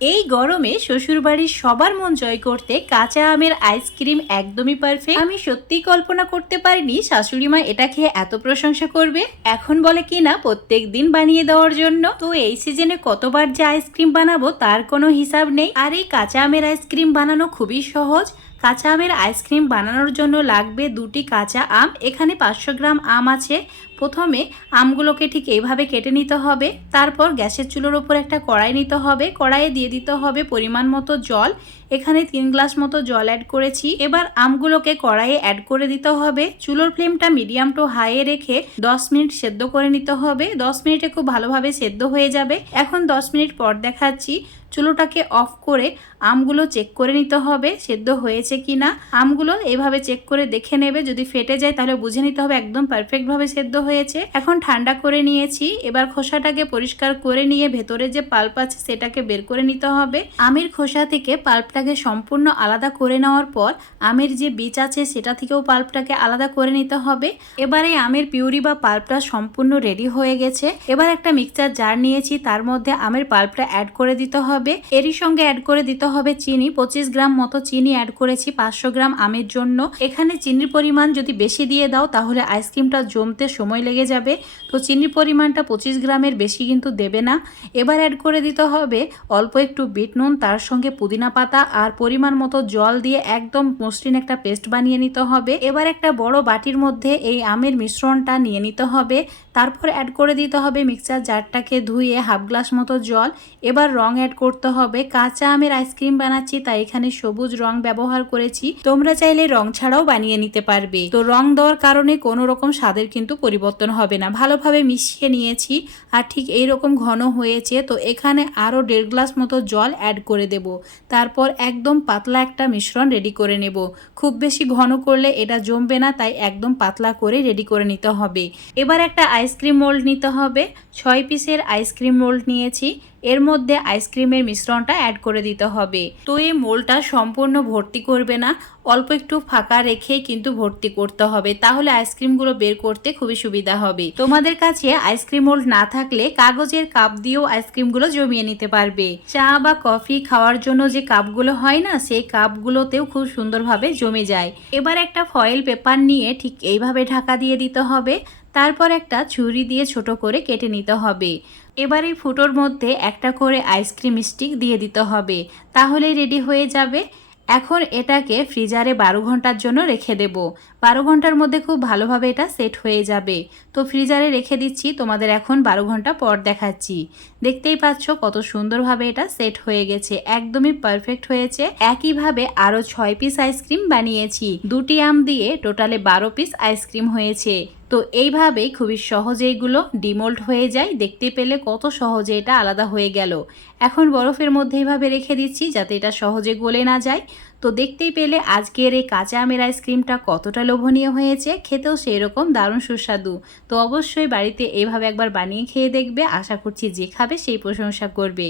এই গরমে শ্বশুরবাড়ির সবার মন জয় করতে কাঁচা আমের আইসক্রিম একদমই পারফেক্ট আমি সত্যি কল্পনা করতে পারিনি শাশুড়ি মা এটা খেয়ে এত প্রশংসা করবে। এখন বলে কি না প্রত্যেক দিন বানিয়ে দেওয়ার জন্য। তো এই সিজনে কতবার যে আইসক্রিম বানাবো তার কোনো হিসাব নেই। আর এই কাঁচা আমের আইসক্রিম বানানো খুবই সহজ। কাঁচা আমের আইসক্রিম বানানোর জন্য লাগবে দুটি কাঁচা আম। এখানে পাঁচশো গ্রাম আম আছে। প্রথমে আমগুলোকে ঠিক এইভাবে কেটে নিতে হবে। তারপর গ্যাসের চুলোর ওপর একটা কড়াই নিতে হবে। কড়াইয়ে দিয়ে দিতে হবে পরিমাণ মতো জল। এখানে তিন গ্লাস মতো জল অ্যাড করেছি। এবার আমগুলোকে কড়াইয়ে অ্যাড করে দিতে হবে। চুলোর ফ্লেমটা মিডিয়াম টু হাইয়ে রেখে 10 মিনিট সেদ্ধ করে নিতে হবে। 10 মিনিটে খুব ভালোভাবে সেদ্ধ হয়ে যাবে। এখন 10 মিনিট পর দেখাচ্ছি চুলোটাকে অফ করে আমগুলো চেক করে নিতে হবে, সেদ্ধ হয়েছে কি না আমগুলো এইভাবে চেক করে দেখে নেবে, যদি ফেটে যায় তাহলে বুঝে নিতে হবে একদম পারফেক্টভাবে সেদ্ধ হয়েছে। এখন ঠান্ডা করে নিয়েছি, এবার খোসাটাকে পরিষ্কার করে নিয়ে ভেতরে যে পাল্প আছে সেটাকে বের করে নিতে হবে। আমের খোসা থেকে পাল্পটাকে সম্পূর্ণ আলাদা করে নেওয়ার পর আমের যে বীজ আছে সেটা থেকেও পাল্পটাকে আলাদা করে নিতে হবে। এবারে আমের পিউরি বা পাল্পটা সম্পূর্ণ রেডি হয়ে গেছে। এবার একটা মিক্সচার জার নিয়েছি, তার মধ্যে আমের পাল্পটা অ্যাড করে দিতে হবে। এরই সঙ্গে অ্যাড করে দিতে হবে চিনি। পঁচিশ গ্রাম মতো চিনি অ্যাড করেছি, পাঁচশো গ্রাম আমের জন্য। এখানে চিনির পরিমাণ যদি বেশি দিয়ে দাও, তাহলে আইসক্রিমটা জমতে সময় লেগে যাবে। তো চিনির পরিমাণটা পঁচিশ গ্রামের বেশি কিন্তু দেবে না। এবার অ্যাড করে দিতে হবে অল্প একটু বিট নুন, তার সঙ্গে পুদিনা পাতা আর পরিমাণ মতো জল দিয়ে একদম মসৃণ একটা পেস্ট বানিয়ে নিতে হবে। এবার একটা বড় বাটির মধ্যে এই আমের মিশ্রণটা নিয়ে নিতে হবে। তারপর অ্যাড করে দিতে হবে মিক্সচার জারটাকে ধুয়ে হাফ গ্লাস মতো জল। এবার রং অ্যাড করতে হবে। কাঁচা আমের আইসক্রিম বানাচ্ছি, তাই এখানে সবুজ রং ব্যবহার করেছি। তোমরা চাইলে রং ছাড়াও বানিয়ে নিতে পারবে। তো রং দেওয়ার কারণে কোনো রকম স্বাদের কিন্তু পরিবর্তন হবে না। ভালোভাবে মিশিয়ে নিয়েছি আর ঠিক এই রকম ঘন হয়েছে, তো এখানে আরও দেড় গ্লাস মতো জল অ্যাড করে দেব। তারপর একদম পাতলা একটা মিশ্রণ রেডি করে নেব। খুব বেশি ঘন করলে এটা জমবে না, তাই একদম পাতলা করে রেডি করে নিতে হবে। এবার একটা আইসক্রিম মোল্ড নিতে হবে। ছয় পিসের আইসক্রিম মোল্ড নিয়েছি। এর মধ্যে আইসক্রিমের মিশ্রণটা অ্যাড করে দিতে হবে। তো এই মোলটা সম্পূর্ণ ভর্তি করবে না, অল্প একটু ফাঁকা রেখেই কিন্তু ভর্তি করতে হবে। তাহলে আইসক্রিমগুলো বের করতে খুবই সুবিধা হবে। তোমাদের কাছে আইসক্রিম মোল্ড না থাকলে কাগজের কাপ দিয়েও আইসক্রিমগুলো জমিয়ে নিতে পারবে। চা বা কফি খাওয়ার জন্য যে কাপগুলো হয় না, সেই কাপগুলোতেও খুব সুন্দরভাবে জমে যায়। এবার একটা ফয়েল পেপার নিয়ে ঠিক এইভাবে ঢাকা দিয়ে দিতে হবে। তারপর একটা ছুরি দিয়ে ছোট করে কেটে নিতে হবে। এবার এই ফুটোর মধ্যে একটা করে আইসক্রিম স্টিক দিয়ে দিতে হবে। তাহলেই রেডি হয়ে যাবে। এখন এটাকে ফ্রিজারে বারো ঘণ্টার জন্য রেখে দেব। বারো ঘণ্টার মধ্যে খুব ভালোভাবে এটা সেট হয়ে যাবে। তো ফ্রিজারে রেখে দিচ্ছি, তোমাদের এখন বারো ঘণ্টা পর দেখাচ্ছি। দেখতেই পাচ্ছ কত সুন্দরভাবে এটা সেট হয়ে গেছে। একদমই পারফেক্ট হয়েছে। একইভাবে আরও ছয় পিস আইসক্রিম বানিয়েছি। দুটি আম দিয়ে টোটালে বারো পিস আইসক্রিম হয়েছে। তো এইভাবেই খুবই সহজে এগুলো ডিমোল্ড হয়ে যায়। দেখতে পেলে কত সহজে এটা আলাদা হয়ে গেল। এখন বরফের মধ্যে এইভাবে রেখে দিচ্ছি যাতে এটা সহজে গলে না যায়। তো দেখতেই পেলে আজকের এই কাঁচা আমের আইসক্রিমটা কতটা লোভনীয় হয়েছে, খেতেও সেই রকম দারুণ সুস্বাদু। তো অবশ্যই বাড়িতে এভাবে একবার বানিয়ে খেয়ে দেখবে, আশা করছি যে খাবে সেই প্রশংসা করবে।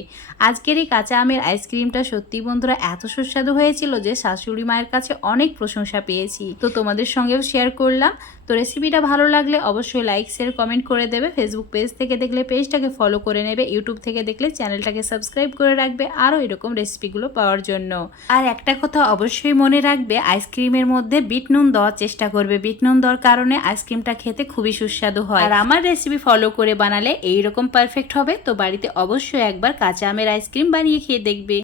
আজকের এই কাঁচা আমের আইসক্রিমটা সত্যি বন্ধুরা এত সুস্বাদু হয়েছিল যে শাশুড়ি মায়ের কাছে অনেক প্রশংসা পেয়েছি। তো তোমাদের সঙ্গেও শেয়ার করলাম। তো রেসিপিটা ভালো লাগলে অবশ্যই লাইক শেয়ার কমেন্ট করে দেবে। ফেসবুক পেজ থেকে দেখলে পেজটাকে ফলো করে নেবে। ইউটিউব থেকে দেখলে চ্যানেলটাকে সাবস্ক্রাইব করে রাখবে। আরও এরকম রেসিপিগুলো পাওয়ার জন্য। আর একটা কথা অবশ্যই মনে রাখবে, আইসক্রিমের মধ্যে বিট নুন দেওয়ার চেষ্টা করবে। বিট নুন দেওয়ার কারণে আইসক্রিমটা খেতে খুবই সুস্বাদু হয়। আর আমার রেসিপি ফলো করে বানালে এইরকম পারফেক্ট হবে, তো বাড়িতে অবশ্যই একবার কাঁচা আমের আইসক্রিম বানিয়ে খেয়ে দেখবে।